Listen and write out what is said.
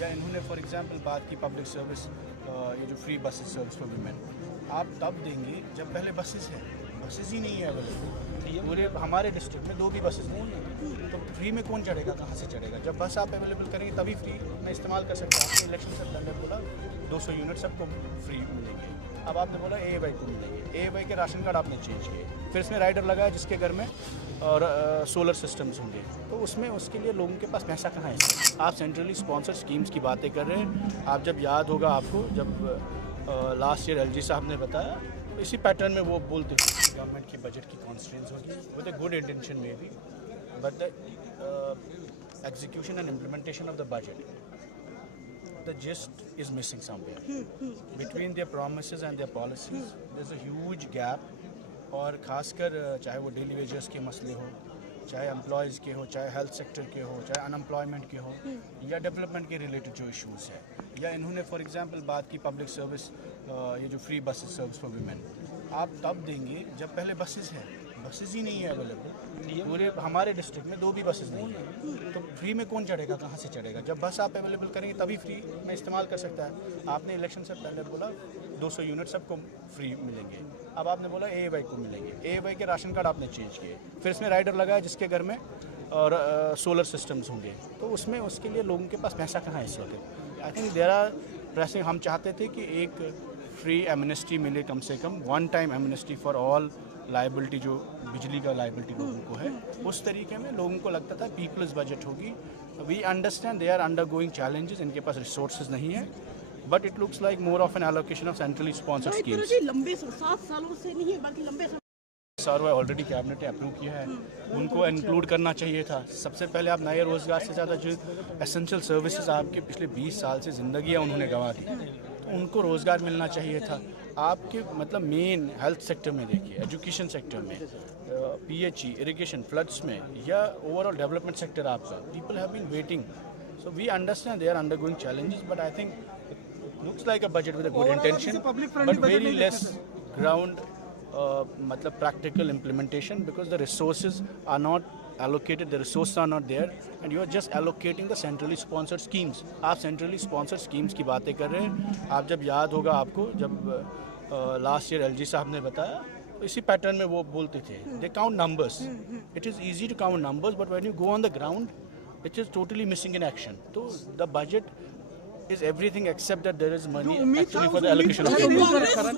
या इन्होंने for example बात की पब्लिक सर्विस, ये जो free buses service for women, आप तब देंगे जब पहले बसेस हैं। बसेस ही नहीं है अवेलेबल। पूरे हमारे डिस्ट्रिक्ट में 2 भी बसेस नहीं है, तो फ्री में कौन चढ़ेगा, कहाँ से चढ़ेगा? जब बस आप अवेलेबल करेंगे तभी फ्री में इस्तेमाल कर सकते हैं। आपने इलेक्शन से पहले बोला 200 यूनिट सबको फ्री मिलेंगे, अब आपने बोला AAY को मिलेंगे। AAY के राशन कार्ड आपने चेंज किए, फिर इसमें राइडर लगाया जिसके घर में और सोलर सिस्टम्स होंगे, तो उसमें उसके लिए लोगों के पास पैसा कहाँ है? आप सेंट्रली स्पॉन्सर्ड स्कीम्स की बातें कर रहे हैं। आप जब याद होगा आपको, जब लास्ट ईयर LG साहब ने बताया, तो इसी पैटर्न में वो बोलते थे गवर्नमेंट की बजट की कॉन्स्ट्रेंट्स होगी विद अ गुड इंटेंशन में भी, but the execution and implementation of the budget, the gist is missing somewhere between their promises and their policies. There's a huge gap. और ख़ासकर चाहे वो डेली वेजेस के मसले हो, चाहे एम्प्लॉयज़ के हो, चाहे हेल्थ सेक्टर के हो, चाहे अनएम्प्लॉयमेंट के हो, या डेवलपमेंट के रिलेटेड जो इश्यूज़ है, या इन्होंने फॉर एग्जांपल बात की पब्लिक सर्विस, ये जो free buses service for women, आप तब देंगे जब पहले बसेस हैं। बसेस ही नहीं है अवेलेबल। पूरे हमारे डिस्ट्रिक्ट में 2 भी बसेस नहीं है, तो फ्री में कौन चढ़ेगा, कहाँ से चढ़ेगा? जब बस आप अवेलेबल करेंगे तभी फ्री में इस्तेमाल कर सकता है। आपने इलेक्शन से पहले बोला 200 यूनिट सबको फ्री मिलेंगे, अब आपने बोला AAY को मिलेंगे। AAY के राशन कार्ड आपने चेंज किए, फिर इसमें राइडर लगाया जिसके घर में और सोलर सिस्टम्स होंगे, तो उसमें उसके लिए लोगों के पास पैसा कहाँ है इस वक्त? I think there are pressing. हम चाहते थे कि एक फ्री एमनेस्टी मिले, कम से कम one time amnesty for all liability, जो बिजली का लाइबिलिटी लोगों को है, उस तरीके में लोगों को लगता था पीपल्स बजट होगी। We understand they are undergoing challenges, इनके पास रिसोर्सेज नहीं है, but it looks like more of an allocation of centrally sponsored schemes. लंबे 7 सालों से नहीं है, बल्कि लंबे सर वो ऑलरेडी कैबिनेट ने अप्रूव किया है, उनको इंक्लूड करना चाहिए था। सबसे पहले आप नए रोज़गार से ज़्यादा जो एसेंशियल सर्विसेज आपके पिछले 20 साल से ज़िंदगियाँ उन्होंने गंवा दी, तो उनको रोज़गार मिलना चाहिए था। आपके मतलब मेन हेल्थ सेक्टर में देखिए, एजुकेशन सेक्टर में, PHE, इरिगेशन, फ्लड्स में, या ओवरऑल डेवलपमेंट सेक्टर आपका, people have been waiting. So we understand they are undergoing challenges, but I think it looks like a budget with a good intention, but very less ground मतलब practical implementation, because the resources are not allocated, the resources are not there, and you are just allocating the centrally sponsored schemes. आप centrally sponsored schemes की बातें कर रहे हैं। आप जब याद होगा आपको, जब लास्ट ईयर LG साहब ने बताया, तो इसी पैटर्न में वो बोलते थे they count numbers. It is easy to count numbers, but when you go on the ground, it is totally missing in action. So the budget is everything except that there is money actually for the allocation of